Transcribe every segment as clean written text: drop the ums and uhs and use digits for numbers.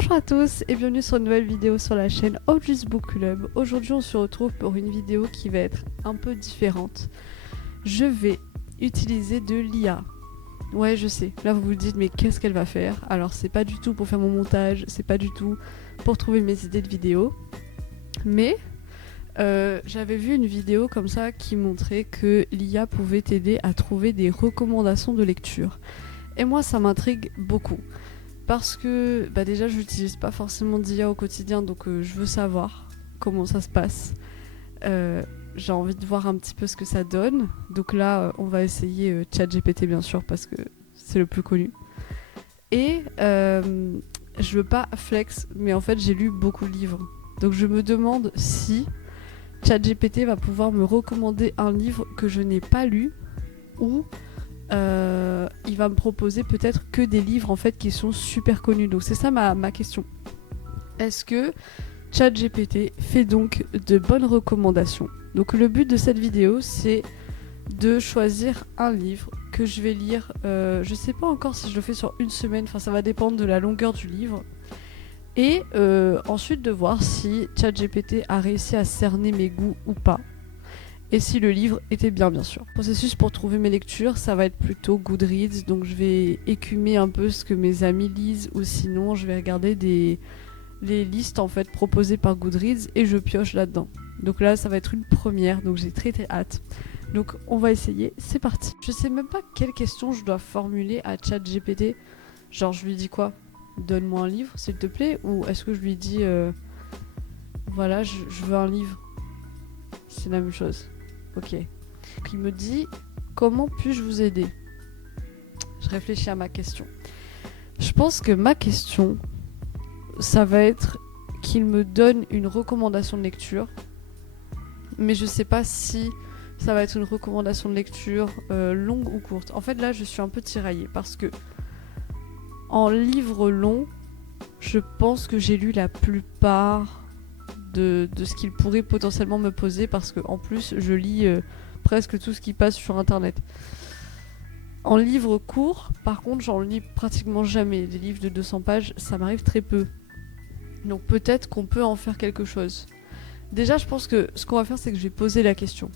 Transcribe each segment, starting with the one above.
Bonjour à tous et bienvenue sur une nouvelle vidéo sur la chaîne OG's Book Club. Aujourd'hui on se retrouve pour une vidéo qui va être un peu différente. Je vais utiliser de l'IA. Ouais, je sais, là vous vous dites mais qu'est-ce qu'elle va faire? Alors c'est pas du tout pour faire mon montage, c'est pas du tout pour trouver mes idées de vidéo. Mais j'avais vu une vidéo comme ça qui montrait que l'IA pouvait t'aider à trouver des recommandations de lecture. Et moi ça m'intrigue beaucoup. Parce que déjà je n'utilise pas forcément d'IA au quotidien, donc je veux savoir comment ça se passe. J'ai envie de voir un petit peu ce que ça donne. Donc là on va essayer ChatGPT bien sûr parce que c'est le plus connu. Et je veux pas flex, mais en fait j'ai lu beaucoup de livres. Donc je me demande si ChatGPT va pouvoir me recommander un livre que je n'ai pas lu ou il va me proposer peut-être que des livres en fait qui sont super connus. Donc c'est ça ma question. Est-ce que ChatGPT fait donc de bonnes recommandations? Donc le but de cette vidéo c'est de choisir un livre que je vais lire. Je sais pas encore si je le fais sur une semaine, enfin ça va dépendre de la longueur du livre. Et ensuite de voir si ChatGPT a réussi à cerner mes goûts ou pas. Et si le livre était bien sûr. Le processus pour trouver mes lectures, ça va être plutôt Goodreads, donc je vais écumer un peu ce que mes amis lisent, ou sinon je vais regarder les listes en fait proposées par Goodreads et je pioche là-dedans. Donc là ça va être une première, donc j'ai très hâte. Donc on va essayer, c'est parti. Je sais même pas quelle question je dois formuler à ChatGPT. Genre je lui dis quoi? Donne-moi un livre s'il te plaît, ou est-ce que je lui dis voilà je veux un livre? C'est la même chose. Ok. Donc, il me dit comment puis-je vous aider? Je réfléchis à ma question. Je pense que ma question, ça va être qu'il me donne une recommandation de lecture. Mais je sais pas si ça va être une recommandation de lecture longue ou courte. En fait, là, je suis un peu tiraillée parce que en livre long, je pense que j'ai lu la plupart de ce qu'il pourrait potentiellement me poser parce que en plus je lis presque tout ce qui passe sur internet. En livre court, par contre, j'en lis pratiquement jamais. Des livres de 200 pages, ça m'arrive très peu. Donc peut-être qu'on peut en faire quelque chose. Déjà, je pense que ce qu'on va faire, c'est que je vais poser la question.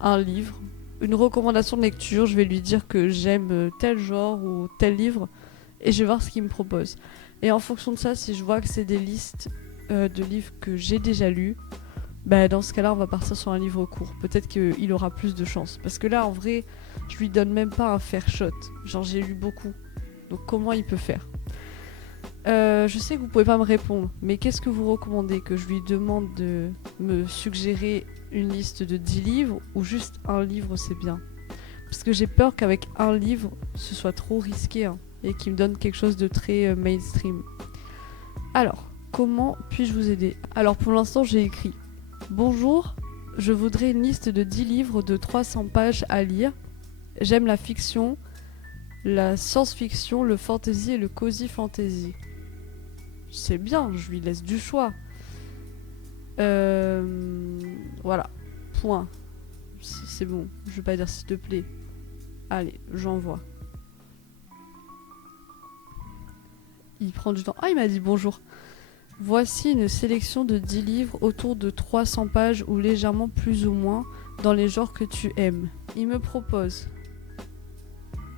Un livre, une recommandation de lecture, je vais lui dire que j'aime tel genre ou tel livre et je vais voir ce qu'il me propose. Et en fonction de ça, si je vois que c'est des listes de livres que j'ai déjà lus, dans ce cas-là, on va partir sur un livre court. Peut-être qu'il aura plus de chance. Parce que là, en vrai, je lui donne même pas un fair shot. Genre, j'ai lu beaucoup. Donc, comment il peut faire? Je sais que vous pouvez pas me répondre, mais qu'est-ce que vous recommandez? Que je lui demande de me suggérer une liste de 10 livres ou juste un livre, c'est bien? Parce que j'ai peur qu'avec un livre, ce soit trop risqué et qu'il me donne quelque chose de très mainstream. Alors, comment puis-je vous aider? Alors pour l'instant j'ai écrit « Bonjour, je voudrais une liste de 10 livres de 300 pages à lire. J'aime la fiction, la science-fiction, le fantasy et le cozy fantasy. » C'est bien, je lui laisse du choix. Voilà, point. C'est bon, je vais pas dire s'il te plaît. Allez, j'envoie. Il prend du temps. Ah, il m'a dit bonjour. Voici une sélection de 10 livres autour de 300 pages ou légèrement plus ou moins dans les genres que tu aimes. Il me propose.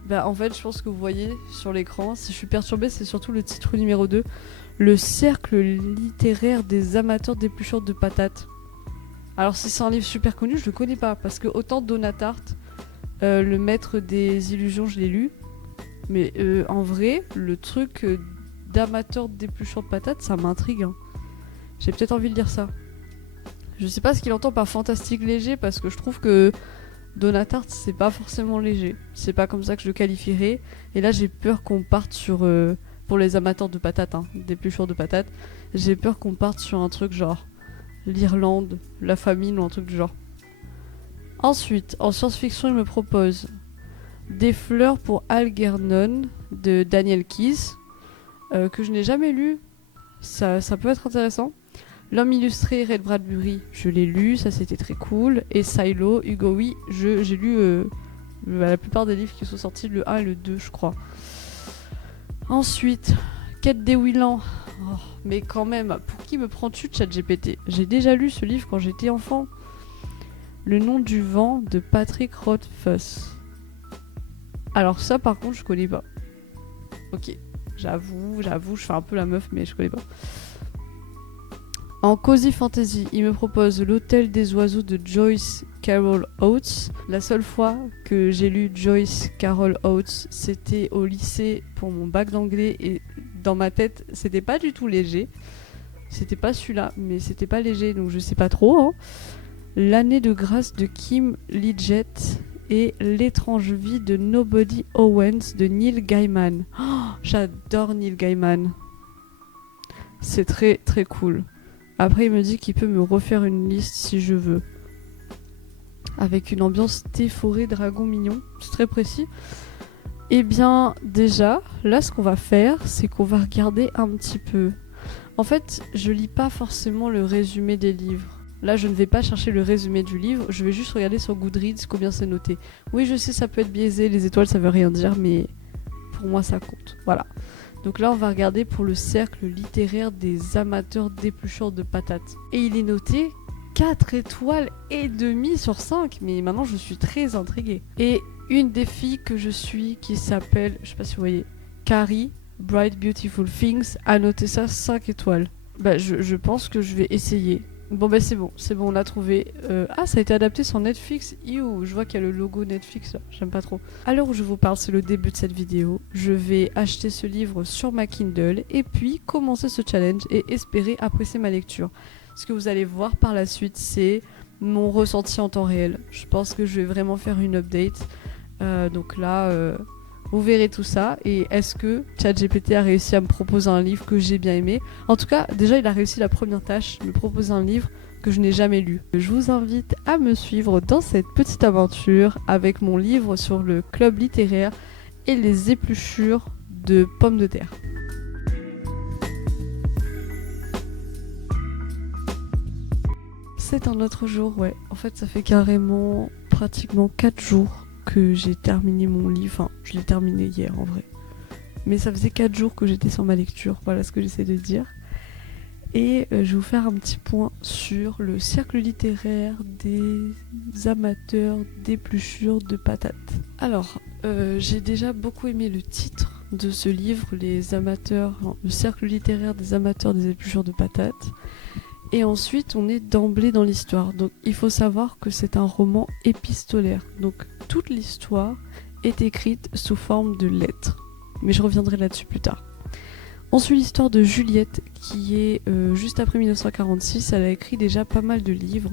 En fait, je pense que vous voyez sur l'écran, si je suis perturbée, c'est surtout le titre numéro 2. Le cercle littéraire des amateurs d'épluchures de patates. Alors si c'est un livre super connu, je le connais pas. Parce que autant Donatarte, le maître des illusions, je l'ai lu. Mais en vrai, le truc d'amateur d'épluchures de patates, ça m'intrigue. J'ai peut-être envie de lire ça. Je sais pas ce qu'il entend par fantastique léger, parce que je trouve que Donatarte, c'est pas forcément léger. C'est pas comme ça que je le qualifierais. Et là, j'ai peur qu'on parte sur... pour les amateurs de patates, d'épluchures de patates, j'ai peur qu'on parte sur un truc genre l'Irlande, la famine ou un truc du genre. Ensuite, en science-fiction, il me propose Des fleurs pour Algernon de Daniel Keyes, que je n'ai jamais lu. Ça peut être intéressant. L'homme illustré, Ray Bradbury, je l'ai lu, ça c'était très cool. Et Silo, Hugo, oui, j'ai lu la plupart des livres qui sont sortis, le 1 et le 2, je crois. Ensuite, Quête des Wielands. Oh, mais quand même, pour qui me prends-tu, ChatGPT? J'ai déjà lu ce livre quand j'étais enfant. Le nom du vent de Patrick Rothfuss. Alors ça par contre je connais pas. Ok, j'avoue, je fais un peu la meuf mais je connais pas. En Cozy Fantasy, il me propose L'Hôtel des Oiseaux de Joyce Carol Oates. La seule fois que j'ai lu Joyce Carol Oates, c'était au lycée pour mon bac d'anglais et dans ma tête, c'était pas du tout léger. C'était pas celui-là, mais c'était pas léger, donc je sais pas trop. Hein. L'année de grâce de Kim Liggett et L'étrange vie de Nobody Owens de Neil Gaiman. Oh, j'adore Neil Gaiman. C'est très très cool. Après, il me dit qu'il peut me refaire une liste si je veux. Avec une ambiance thé, forêt, dragon mignon. C'est très précis. Eh bien, déjà, là, ce qu'on va faire, c'est qu'on va regarder un petit peu. En fait, je lis pas forcément le résumé des livres. Là, je ne vais pas chercher le résumé du livre. Je vais juste regarder sur Goodreads combien c'est noté. Oui, je sais, ça peut être biaisé. Les étoiles, ça veut rien dire, mais pour moi, ça compte. Voilà. Donc là, on va regarder pour le cercle littéraire des amateurs d'épluchures de patates. Et il est noté 4 étoiles et demie sur 5. Mais maintenant, je suis très intriguée. Et une des filles que je suis, qui s'appelle, je sais pas si vous voyez, Carrie, Bright Beautiful Things, a noté ça 5 étoiles. Bah, je pense que je vais essayer. Bon bah c'est bon, on a trouvé. Ah, ça a été adapté sur Netflix. Iou, je vois qu'il y a le logo Netflix là, j'aime pas trop. À l'heure où je vous parle, c'est le début de cette vidéo. Je vais acheter ce livre sur ma Kindle et puis commencer ce challenge et espérer apprécier ma lecture. Ce que vous allez voir par la suite, c'est mon ressenti en temps réel. Je pense que je vais vraiment faire une update. Donc là, vous verrez tout ça. Et est-ce que ChatGPT a réussi à me proposer un livre que j'ai bien aimé? En tout cas, déjà, il a réussi la première tâche, me proposer un livre que je n'ai jamais lu. Je vous invite à me suivre dans cette petite aventure avec mon livre sur le club littéraire et les épluchures de pommes de terre. C'est un autre jour, ouais. En fait, ça fait carrément pratiquement 4 jours que j'ai terminé mon livre. Enfin, je l'ai terminé hier en vrai. Mais ça faisait 4 jours que j'étais sur ma lecture, voilà ce que j'essaie de dire. Et je vais vous faire un petit point sur le cercle littéraire des amateurs d'épluchures de patates. Alors, j'ai déjà beaucoup aimé le titre de ce livre, le cercle littéraire des amateurs des épluchures de patates. Et ensuite, on est d'emblée dans l'histoire. Donc, il faut savoir que c'est un roman épistolaire. Donc, toute l'histoire est écrite sous forme de lettres. Mais je reviendrai là-dessus plus tard. On suit l'histoire de Juliette, qui est juste après 1946. Elle a écrit déjà pas mal de livres,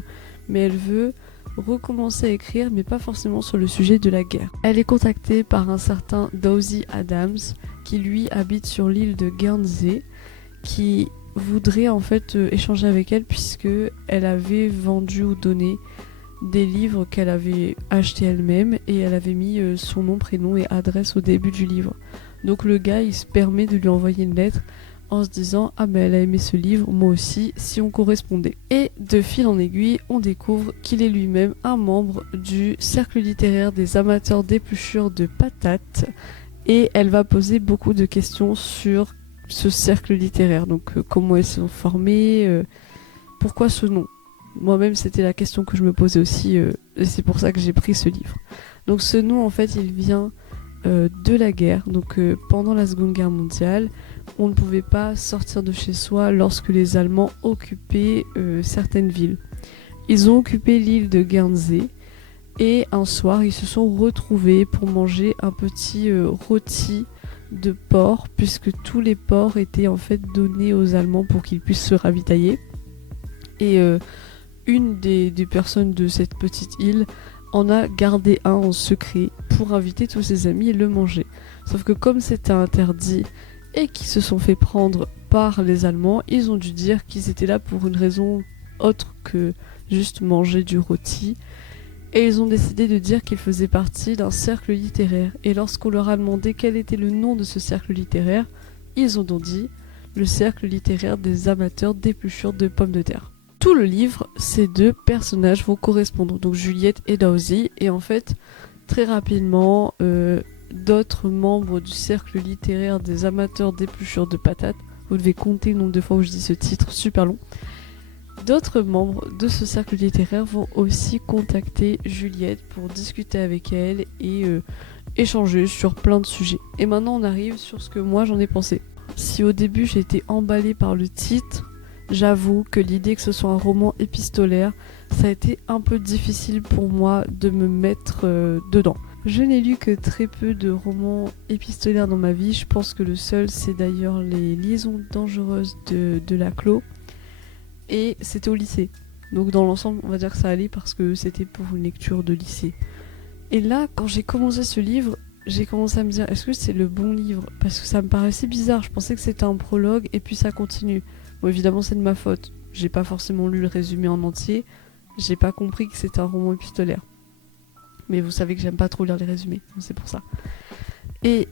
mais elle veut recommencer à écrire, mais pas forcément sur le sujet de la guerre. Elle est contactée par un certain Dorsey Adams, qui lui habite sur l'île de Guernsey, qui voudrait en fait échanger avec elle puisque elle avait vendu ou donné des livres qu'elle avait achetés elle-même et elle avait mis son nom, prénom et adresse au début du livre. Donc le gars il se permet de lui envoyer une lettre en se disant « Ah ben elle a aimé ce livre, moi aussi, si on correspondait ». Et de fil en aiguille, on découvre qu'il est lui-même un membre du cercle littéraire des amateurs d'épluchures de patates et elle va poser beaucoup de questions sur ce cercle littéraire, donc comment elles sont formées, pourquoi ce nom. Moi-même c'était la question que je me posais aussi et c'est pour ça que j'ai pris ce livre. Donc ce nom en fait il vient de la guerre, donc pendant la Seconde Guerre mondiale on ne pouvait pas sortir de chez soi lorsque les Allemands occupaient certaines villes. Ils ont occupé l'île de Guernsey et un soir ils se sont retrouvés pour manger un petit rôti de porc, puisque tous les porcs étaient en fait donnés aux Allemands pour qu'ils puissent se ravitailler. Et une des personnes de cette petite île en a gardé un en secret pour inviter tous ses amis et le manger. Sauf que comme c'était interdit et qu'ils se sont fait prendre par les Allemands, ils ont dû dire qu'ils étaient là pour une raison autre que juste manger du rôti. Et ils ont décidé de dire qu'ils faisaient partie d'un cercle littéraire. Et lorsqu'on leur a demandé quel était le nom de ce cercle littéraire, ils ont donc dit le cercle littéraire des amateurs d'épluchures de pommes de terre. Tout le livre, ces deux personnages vont correspondre, donc Juliette et Dorsey. Et en fait, très rapidement, d'autres membres du cercle littéraire des amateurs d'épluchures de patates. Vous devez compter le nombre de fois où je dis ce titre super long. D'autres membres de ce cercle littéraire vont aussi contacter Juliette pour discuter avec elle et échanger sur plein de sujets. Et maintenant on arrive sur ce que moi j'en ai pensé. Si au début j'ai été emballée par le titre, j'avoue que l'idée que ce soit un roman épistolaire, ça a été un peu difficile pour moi de me mettre dedans. Je n'ai lu que très peu de romans épistolaires dans ma vie. Je pense que le seul, c'est d'ailleurs Les Liaisons dangereuses de Laclos. Et c'était au lycée. Donc dans l'ensemble, on va dire que ça allait parce que c'était pour une lecture de lycée. Et là, quand j'ai commencé ce livre, j'ai commencé à me dire, est-ce que c'est le bon livre? Parce que ça me paraissait bizarre. Je pensais que c'était un prologue et puis ça continue. Bon, évidemment, c'est de ma faute. J'ai pas forcément lu le résumé en entier. J'ai pas compris que c'était un roman épistolaire. Mais vous savez que j'aime pas trop lire les résumés, donc c'est pour ça. Et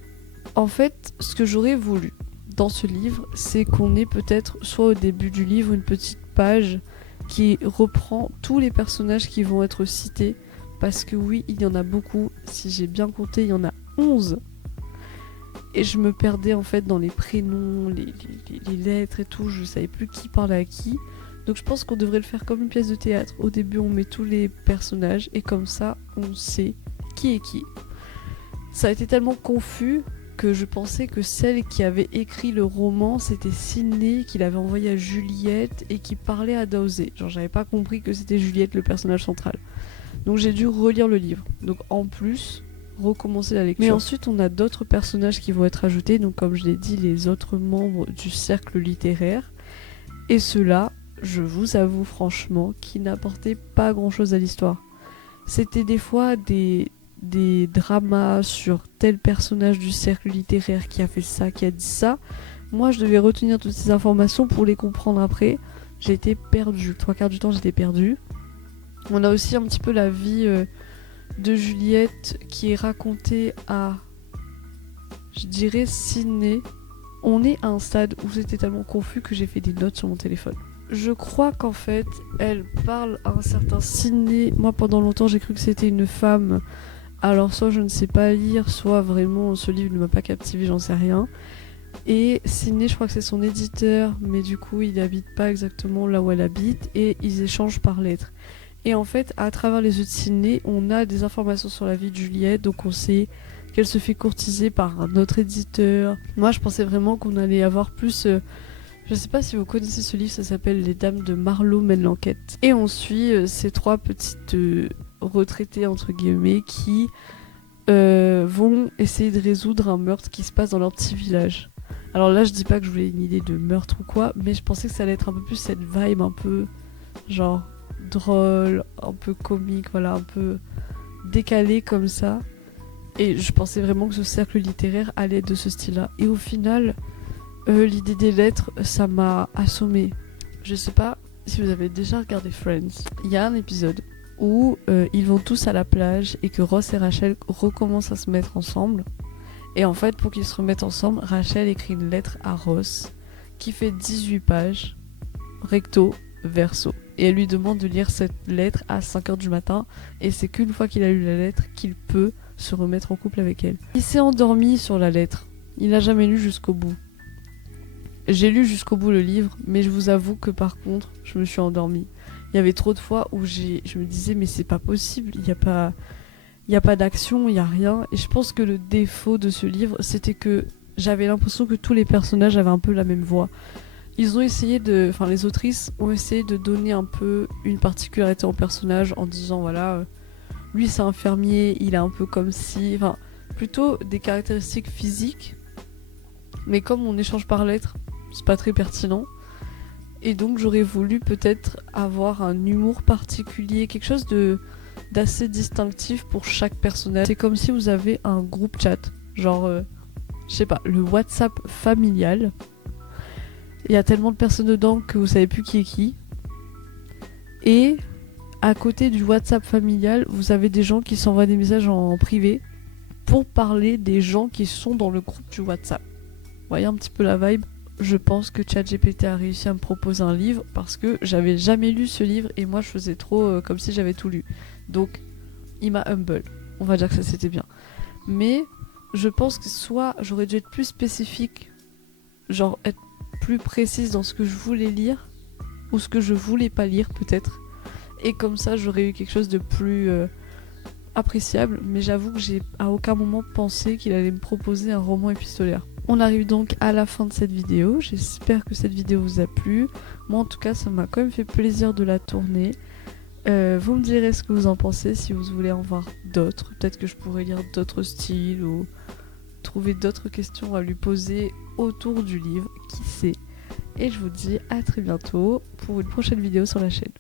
en fait, ce que j'aurais voulu dans ce livre, c'est qu'on ait peut-être, soit au début du livre, une petite page qui reprend tous les personnages qui vont être cités. Parce que oui, il y en a beaucoup. Si j'ai bien compté, il y en a 11. Et je me perdais en fait dans les prénoms, les lettres et tout. Je savais plus qui parlait à qui. Donc je pense qu'on devrait le faire comme une pièce de théâtre. Au début, on met tous les personnages et comme ça, on sait qui est qui. Ça a été tellement confus que je pensais que celle qui avait écrit le roman, c'était Sydney, qu'il avait envoyé à Juliette et qui parlait à Dowsey. Genre, j'avais pas compris que c'était Juliette le personnage central. Donc j'ai dû relire le livre. Donc en plus, recommencer la lecture. Mais ensuite, on a d'autres personnages qui vont être ajoutés. Donc comme je l'ai dit, les autres membres du cercle littéraire. Et ceux-là, je vous avoue franchement, qui n'apportaient pas grand-chose à l'histoire. C'était des fois des dramas sur tel personnage du cercle littéraire qui a fait ça, qui a dit ça. Moi, je devais retenir toutes ces informations pour les comprendre après. J'étais perdue. 3/4 du temps, j'étais perdue. On a aussi un petit peu la vie de Juliette qui est racontée à, je dirais, Sydney. On est à un stade où c'était tellement confus que j'ai fait des notes sur mon téléphone. Je crois qu'en fait, elle parle à un certain Sydney. Moi, pendant longtemps, j'ai cru que c'était une femme. Alors, soit je ne sais pas lire, soit vraiment ce livre ne m'a pas captivé, j'en sais rien. Et Sydney, je crois que c'est son éditeur, mais du coup, il n'habite pas exactement là où elle habite et ils échangent par lettres. Et en fait, à travers les yeux de Sydney, on a des informations sur la vie de Juliette, donc on sait qu'elle se fait courtiser par un autre éditeur. Moi, je pensais vraiment qu'on allait avoir plus... Je sais pas si vous connaissez ce livre, ça s'appelle Les Dames de Marlowe mènent l'enquête. Et on suit ces trois petites retraitées, entre guillemets, qui vont essayer de résoudre un meurtre qui se passe dans leur petit village. Alors là, je dis pas que je voulais une idée de meurtre ou quoi, mais je pensais que ça allait être un peu plus cette vibe un peu genre drôle, un peu comique, voilà, un peu décalé comme ça. Et je pensais vraiment que ce cercle littéraire allait être de ce style-là. Et au final, l'idée des lettres, ça m'a assommée. Je sais pas si vous avez déjà regardé Friends. Il y a un épisode où ils vont tous à la plage et que Ross et Rachel recommencent à se mettre ensemble. Et en fait, pour qu'ils se remettent ensemble, Rachel écrit une lettre à Ross qui fait 18 pages, recto, verso. Et elle lui demande de lire cette lettre à 5h du matin. Et c'est qu'une fois qu'il a lu la lettre qu'il peut se remettre en couple avec elle. Il s'est endormi sur la lettre. Il n'a jamais lu jusqu'au bout. J'ai lu jusqu'au bout le livre, mais je vous avoue que par contre, je me suis endormie. Il y avait trop de fois où je me disais mais c'est pas possible, il y a pas d'action, il y a rien. Et je pense que le défaut de ce livre, c'était que j'avais l'impression que tous les personnages avaient un peu la même voix. Ils ont essayé les autrices ont essayé de donner un peu une particularité au personnage en disant voilà, lui c'est un fermier, il est un peu comme si, enfin plutôt des caractéristiques physiques. Mais comme on échange par lettres, c'est pas très pertinent. Et donc j'aurais voulu peut-être avoir un humour particulier, quelque chose d'assez distinctif pour chaque personnage. C'est comme si vous avez un groupe chat, genre, je sais pas, le WhatsApp familial. Il y a tellement de personnes dedans que vous savez plus qui est qui. Et à côté du WhatsApp familial, vous avez des gens qui s'envoient des messages en privé pour parler des gens qui sont dans le groupe du WhatsApp. Vous voyez un petit peu la vibe? Je pense que ChatGPT a réussi à me proposer un livre parce que j'avais jamais lu ce livre et moi je faisais trop comme si j'avais tout lu. Donc il m'a humble. On va dire que ça c'était bien. Mais je pense que soit j'aurais dû être plus spécifique, genre être plus précise dans ce que je voulais lire, ou ce que je voulais pas lire peut-être. Et comme ça j'aurais eu quelque chose de plus appréciable, mais j'avoue que j'ai à aucun moment pensé qu'il allait me proposer un roman épistolaire. On arrive donc à la fin de cette vidéo, j'espère que cette vidéo vous a plu. Moi en tout cas ça m'a quand même fait plaisir de la tourner. Vous me direz ce que vous en pensez, si vous voulez en voir d'autres. Peut-être que je pourrais lire d'autres styles ou trouver d'autres questions à lui poser autour du livre, qui sait. Et je vous dis à très bientôt pour une prochaine vidéo sur la chaîne.